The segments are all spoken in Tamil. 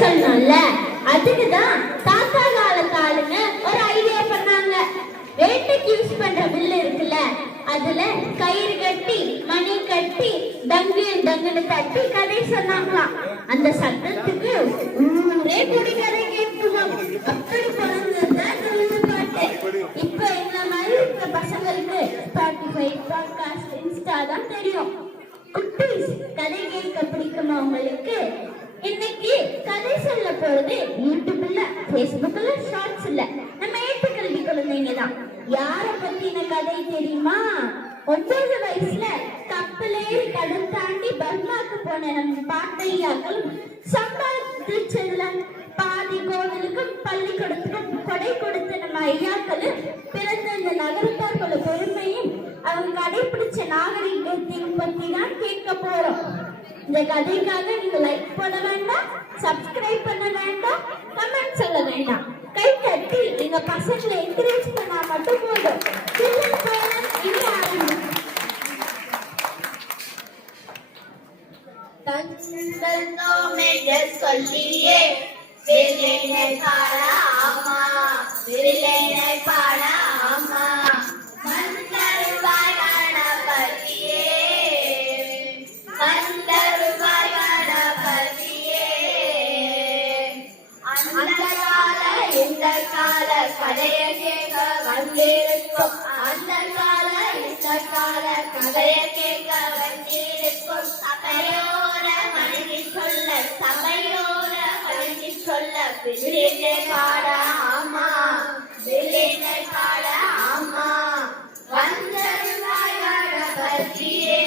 சொல்லணும்ல. அதுக்குதான் தாத்தா காலத்து ஆளுங்க ஒரு ஐடியா பண்ணாங்க. வேட்டைக்கு யூஸ் பண்ற வில்லு இருக்குல்ல, அதுல கயிறு கட்டி மணி கட்டி டங்கு டங்குன்னு தட்டி கதை சொன்னாங்களாம். அந்த சத்தத்துக்கு ஊரே கூடி கதை கேட்குமா. அப்படி பிறந்ததுதான் பாட்டு. இப்ப இந்த மாதிரி இருக்க பசங்களுக்கு ஸ்பாட்டிஃபை, பாட்காஸ்ட், இன்ஸ்டா தான் தெரியும். குட்டீஸ், கதை கேட்க பிடிக்குமா உங்களுக்கு? இன்னைக்கு கதை சொல்ல போறது யூடியூப்ல, பேஸ்புக்ல, ஷார்ட்ஸ் இல்ல, நம்ம ஏட்டுக்கல்வி குழந்தைங்க தான். யார பத்தின கதை தெரியுமா? 9 வயசுல கப்பலேறி கடல் தாண்டி பர்மாக்கு போன நம்ம பாட்டையாக்களும் சம்பாதிச்சதுல பாதி கோவிலுக்கும் பள்ளிக்கூடத்துக்கும் கொடை கொடுத்த நம்ம ஐயாக்களும் பிறந்த இந்த நகரத்தார்களோட பெருமையும் அவங்க கடைபிடிச்ச நாகரிகத்தையும் பத்தி தான் கேட்க போறோம். இந்த கதைக்காக நீங்க லைக் பண்ண வேண்டாம், சப்ஸ்கிரைப் பண்ண வேண்டாம், கமெண்ட் சொல்ல வேண்டாம். கை தட்டி எங்க பசங்களை என்கரேஜ் பண்ணா மட்டும் போதும். சொல்லியே வில்லினை பாடாமா, வில்லினை பாடாமா, மந்தருவாய் கணபதியே, மந்தருவாய் கணபதியே. அந்த கால இந்த கால கதைய கேட்க வந்திருக்கும், அந்த கால இந்த கால கதைய கேட்க வந்திருக்கும். சபையோர மனைவி சொல்ல, சபையோர மனைவி சொல்ல, வில்லினை பாடாமா, வில்லினை பாடாமா, வந்தருவாய் கணபதியே,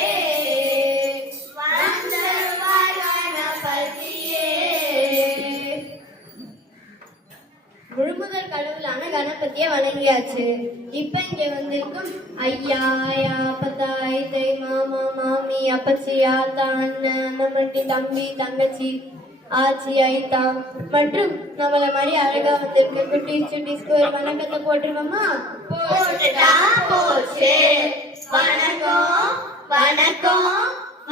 வந்தருவாய் கணபதியே. முழுமுதல் கடவுளான கணபதியை வணங்கியாச்சு. இப்ப இங்க வந்திருக்கும் ஐயா, ஆயா, அப்பத்தா, ஐத்தை, மாமா, மாமி, அப்பச்சி, ஆத்தா, அண்ணன், அண்ணமட்டி, தம்பி, தங்கச்சி, ஆச்சி, ஐத்தா மற்றும் நம்மள மாதிரி அழகா வந்திருக்க குட்டீஸ் சுட்டீஸ்க்கு ஒரு வணக்கத்தை போட்டுருவோமா? போட்டுதான் போச்சு. வணக்கம் வணக்கம்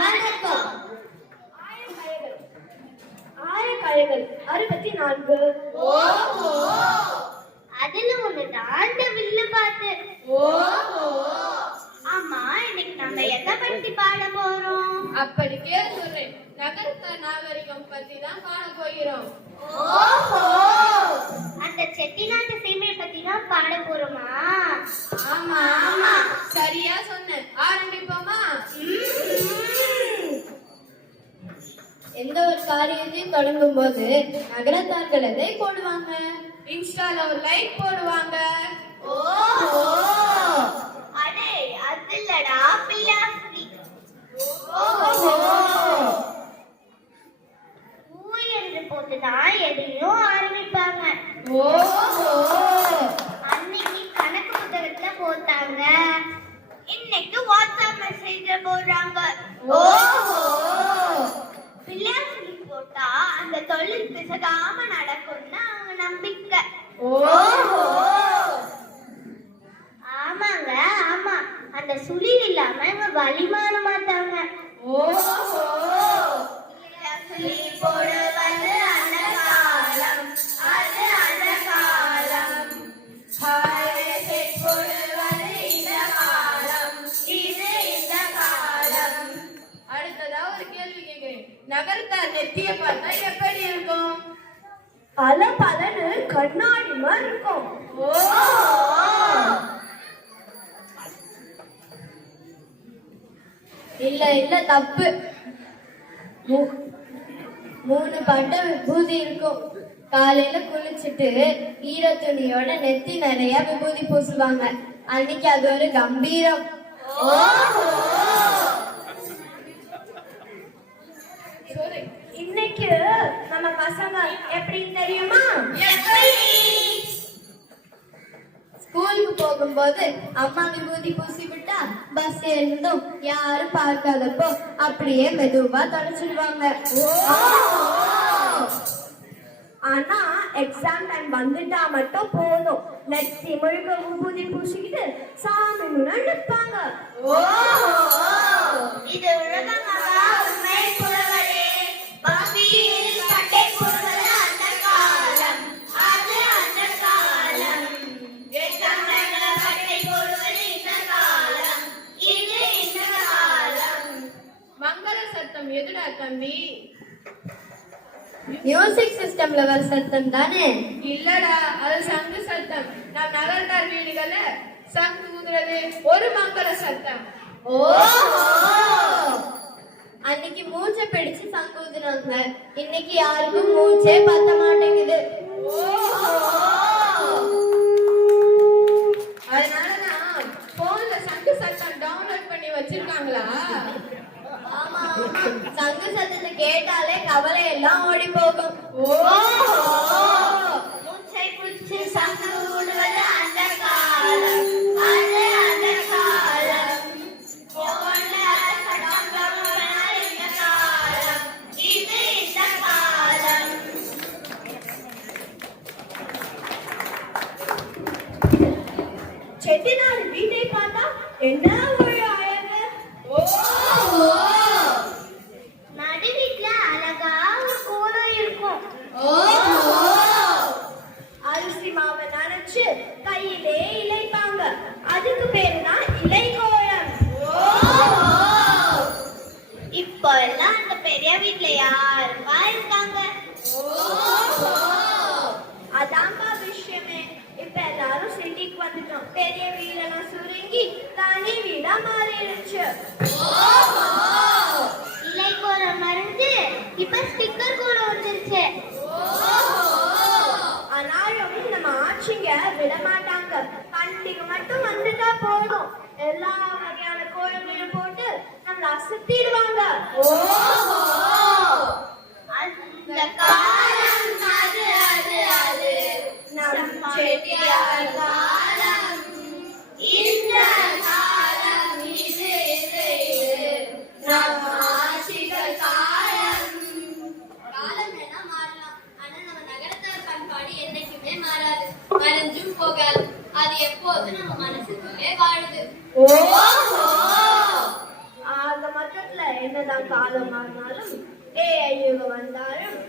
வணக்கம். ஆயக்கலைகள் 64. ஓஹோ, அதுல ஒண்ணுதான் அந்த வில்லு பாட்டு. ஓஹோ, ஆமா, இன்னைக்கு நம்ம எதை பத்தி பாட போறோம்? அப்படி கேள்வி நகரத்த நாகரிகம் பத்தி தான் பாட போகிறோம். ஓஹோ, அந்த செட்டிநாட்டு சீமையை பத்தி தான் பாட போறோமா? ஆமா ஆமா, சரியா சொன்ன. ஆரம்பிப்போமா? எந்த ஒரு காரியத்தையும் தொடங்கும் போது நகரத்தார்கள் எதை போடுவாங்க? இன்ஸ்டால ஒரு லைக் போடுவாங்க. ஓஹோ, அடே அதுலடா பிள்ளாசி. ஓஹோ, ஊ என்று போட்டுதான் எதையும் ஆரம்பிப்பாங்க. ஓஹோ, அன்னைக்கு கணக்கு புத்தகத்துல போட்டாங்க, இன்னைக்கு வாட்ஸ்அப் மெசேஜ்ல போடுறாங்க. ஓஹோ, பிள்ளையார் போட்டா அந்த தொழில் பிசகாம நடக்கும்னு அவங்க நம்பிக்கை. ஓஹோ, ஆமாங்க ஆமா, அந்த சுழி இல்லாம இவங்க வழிமாற மாட்டாங்க. ஓஹோ, சுழி போடுவது அந்த காலம், அது அந்த காலம், போடுவது இந்த காலம், இது இந்த காலம். அடுத்ததா ஒரு கேள்வி கேட்கிறேன். நகரத்தார் நெத்திய பார்த்தா எப்படி இருக்கும்? பல பலனு கண்ணாடி மாதிரி இருக்கும். இல்ல இல்ல, தப்பு. 3 பட்ட விபூதி இருக்கும். காலையில குளிச்சுட்டு ஈர துணியோட நெத்தி நிறைய விபூதி பூசுவாங்க. அன்னைக்கு அது ஒரு கம்பீரம். இன்னைக்கு நம்ம பசங்க எப்படி தெரியுமா? ஸ்கூலுக்கு போகும்போது அம்மா விபூதி பூசி விட்டா பஸ் இருந்தும் யாரும் பார்க்காதப்போ அப்படியே மெதுவா தொடச்சிடுவாங்க. ஆனா எக்ஸாம் டைம் வந்துட்டா மட்டும் போதும், நெத்தி முழுக்க விபூதி பூசிக்கிட்டு சாமி முன்னாடி நிற்பாங்க. இது உலகமாக உண்மை புலவரே, பக்தியில் சட்டை போடுவதா மியூசிக் சிஸ்டம்ல வர சத்தம் தானே? இல்லடா, அது சங்கு சத்தம். நம் நகர்த்தார் வீடுகள்ல சங்கு ஊதுறது ஒரு மங்கள சத்தம். அன்னைக்கு மூச்சை பிடிச்சு சங்கு ஊதுனாங்க. இன்னைக்கு யாருக்கும் மூச்சே பத்த மாட்டேங்குது. அதனாலதான் போன்ல சங்கு சத்தம் டவுன்லோட் பண்ணி வச்சிருக்காங்களா? ஆமா ஆமா, சங்கு சத்தத்தை கேட்டாலே கவலை எல்லாம் ஓடி போகும். மூச்சை பிடிச்சு சங்கு ஊடுவது அந்த காலம், அது அந்த காலம். போன்ல சத்தம் போடுவது இந்த காலம், இது இந்த காலம். செட்டிநாடு வீட்டை பார்த்தா என்ன ஒரு அழகு! நடு வீட்டுல அழகா ஒரு கோலம் இருக்கும். அரிசி மாவை நனைச்சு கையிலே இலைப்பாங்க. அதுக்கு பேரு தான் இலைக்கோலம். இப்போ எல்லாம் அந்த பெரிய வீட்டுல யாருப்பா இருக்காங்க? அதான்பா விஷயமே. இப்ப எல்லாரும் சிட்டிக்கு வந்துட்டோம். பெரிய வீடெல்லாம் சுருங்கி தனி வீடா மாறிடுச்சு. இலை கோலம் மறைஞ்சு இப்ப ஸ்டிக்கர் கோலம் வந்துருச்சு. ஆனாலும் நம்ம ஆட்சிங்க விட மாட்டாங்க. பண்டிகை மட்டும் வந்துட்டா போதும், எல்லா வகையான கோலங்களையும் போட்டு நம்மள அசத்திடுவாங்க. அந்த காலம் அது அது அது நம் செட்டியார் காலம், இந்த காலம் இது இது இது நம் ஆட்சிகள் காலம். காலம் வேணா மாறலாம், ஆனா நம்ம நகரத்தார் பண்பாடு என்னைக்குமே மாறாது, மறைஞ்சும் போகாது. அது எப்போதும் நம்ம மனசுக்குள்ளே வாழுது. ஆக மொத்தத்துல என்னதான் காலம் மாறினாலும் AI யுகம் வந்தாலும்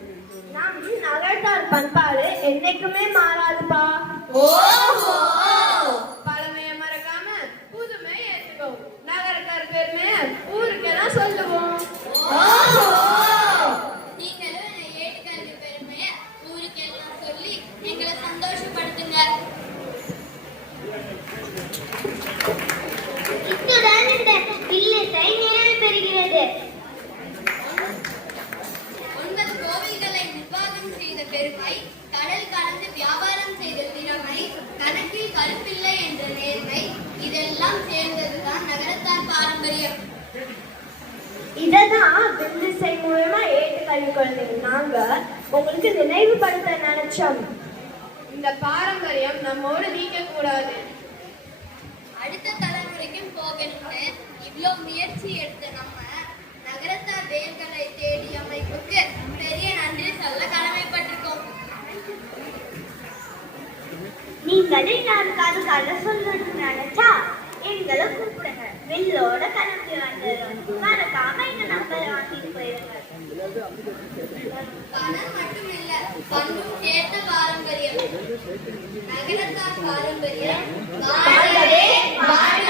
நம் நகர்த்தார் பண்பாடு என்னைக்குமே மாறாதுப்பா. பழமையை மறக்காம புதுமை ஏத்துக்கவும், நகரத்தார் பெருமை ஊருக்கெல்லாம் சொல்லுவோம். நீங்களும் என்னை ஏட்டுக்கல்வி பெருமையை ஊருக்கெல்லாம் சொல்லி எங்களை சந்தோஷப்படுத்துங்க. இத்துடன் இந்த இல்லத்தை நிறைவு பெறுகிறது. 9 கோவில்களை நிர்வாகம் செய்த பெருமை, கடல் கடந்து வியாபாரம் செய்த திறமை, கணக்கில் கருப்பில்லை என்ற நேர்மை, இதெல்லாம் சேர்ந்ததுதான் நகரத்தார் பாரம்பரியம். இததான் வில்லிசை மூலமா ஏட்டுக்கல்வி குழந்தைங்க நாங்க உங்களுக்கு நினைவுபடுத்த நினைச்சோம். இந்த பாரம்பரியம் நம்மோடு நீக்க கூடாது. அடுத்த தலைமுறைக்கும் போகணும்னு இவ்வளோ முயற்சி எடுத்த நம்ம நகரத்தார் வேர்களை தேடி அமைப்புக்கு பெரிய நன்றி சொல்ல கடமைப்பட்டிருக்கோம். நீங்களே யாருக்காவது கதை சொல்லணும்னு நினைச்சா எங்களை கூப்பிடுங்க. வில்லோட கிளம்பி வந்துடும். மறக்காம எங்க நம்பரை வாங்கிட்டு போயிருங்க. பணம் மட்டும் இல்ல, பண்பும் சேர்த்த பாரம்பரியம். நகரத்தார் பாரம்பரியம் வாழ்கவே வாழ்க.